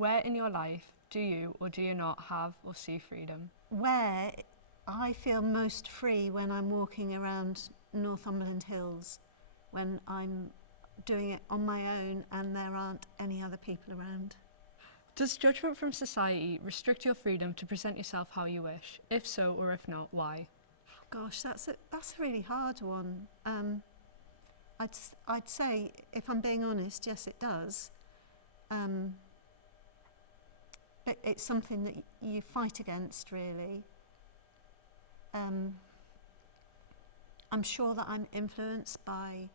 Where in your life do you or do you not have or see freedom? Where I feel most free when I'm walking around Northumberland Hills, when I'm doing it on my own and there aren't any other people around. Does judgment from society restrict your freedom to present yourself how you wish? If so, or if not, why? Gosh, that's a really hard one. I'd say, if I'm being honest, yes, it does. But it's something that you fight against, really. I'm sure that I'm influenced by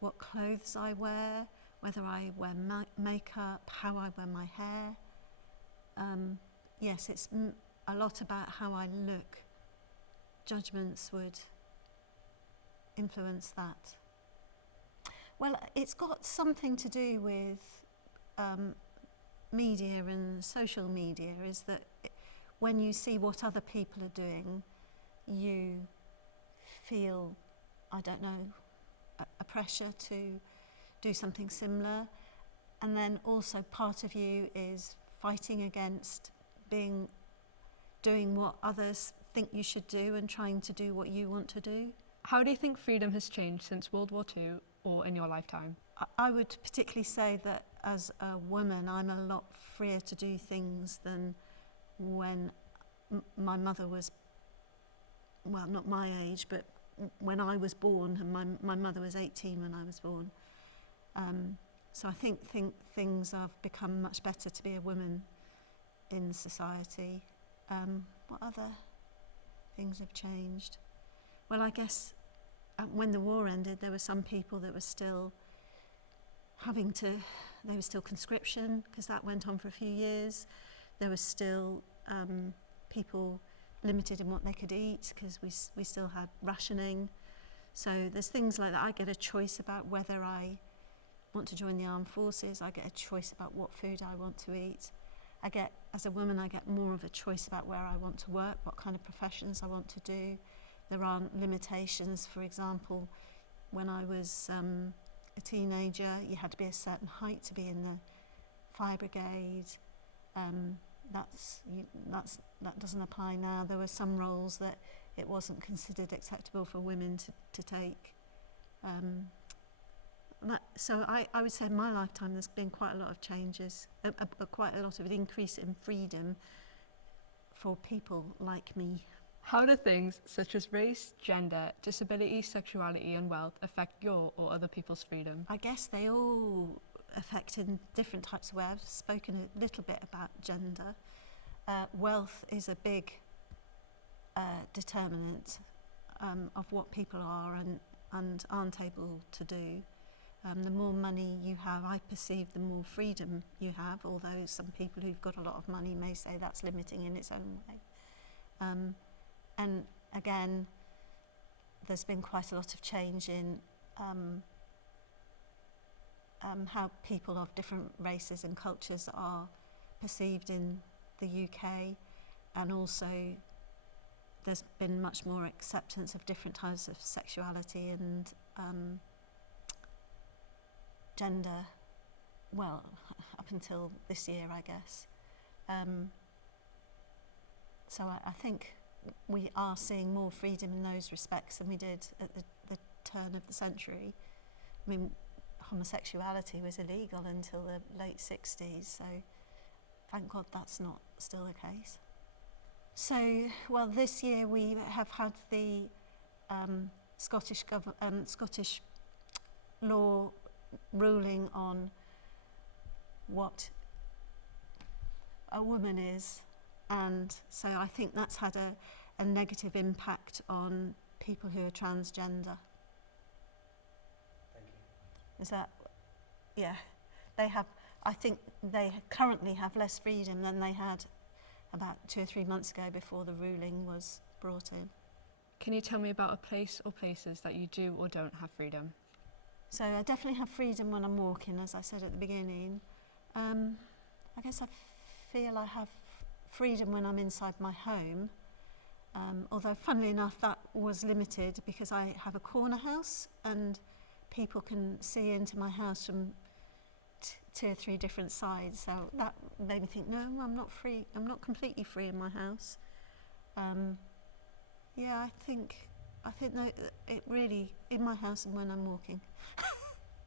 what clothes I wear, whether I wear makeup, how I wear my hair. Yes, it's a lot about how I look. Judgments would influence that. Well, it's got something to do with media and social media, is that when you see what other people are doing, you feel, I don't know, a pressure to do something similar. And then also part of you is fighting against doing what others think you should do and trying to do what you want to do. How do you think freedom has changed since World War II or in your lifetime? I would particularly say that as a woman, I'm a lot freer to do things than when my mother was, well, not my age, but when I was born, and my mother was 18 when I was born. So I think things have become much better to be a woman in society. What other things have changed? Well, I guess when the war ended, there were some people that were still there was still conscription, because that went on for a few years. There was still people limited in what they could eat, because we still had rationing. So there's things like that. I get a choice about whether I want to join the armed forces. I get a choice about what food I want to eat. As a woman, I get more of a choice about where I want to work, what kind of professions I want to do. There aren't limitations. For example, when I was a teenager, you had to be a certain height to be in the fire brigade. That doesn't apply now. There were some roles that it wasn't considered acceptable for women to take. So I would say in my lifetime there's been quite a lot of changes, quite a lot of an increase in freedom for people like me. How do things such as race, gender, disability, sexuality and wealth affect your or other people's freedom? I guess they all affect in different types of ways. I've spoken a little bit about gender. Wealth is a big determinant of what people are and aren't able to do. The more money you have, I perceive, the more freedom you have, although some people who've got a lot of money may say that's limiting in its own way. And again, there's been quite a lot of change in how people of different races and cultures are perceived in the UK, and also there's been much more acceptance of different types of sexuality and gender, well, up until this year, I guess. So I think we are seeing more freedom in those respects than we did at the turn of the century. I mean, homosexuality was illegal until the late 60s, so thank God that's not still the case. So, well, this year we have had the Scottish law ruling on what a woman is, and so I think that's had a negative impact on people who are transgender. Thank you. Is that, yeah, I think they currently have less freedom than they had about 2 or 3 months ago before the ruling was brought in. Can you tell me about a place or places that you do or don't have freedom? So I definitely have freedom when I'm walking, as I said at the beginning. I guess I feel I have freedom when I'm inside my home, although funnily enough that was limited because I have a corner house and people can see into my house from 2 or 3 different sides. So that made me think, no, I'm not free. I'm not completely free in my house. Yeah, I think no, it really, in my house and when I'm walking.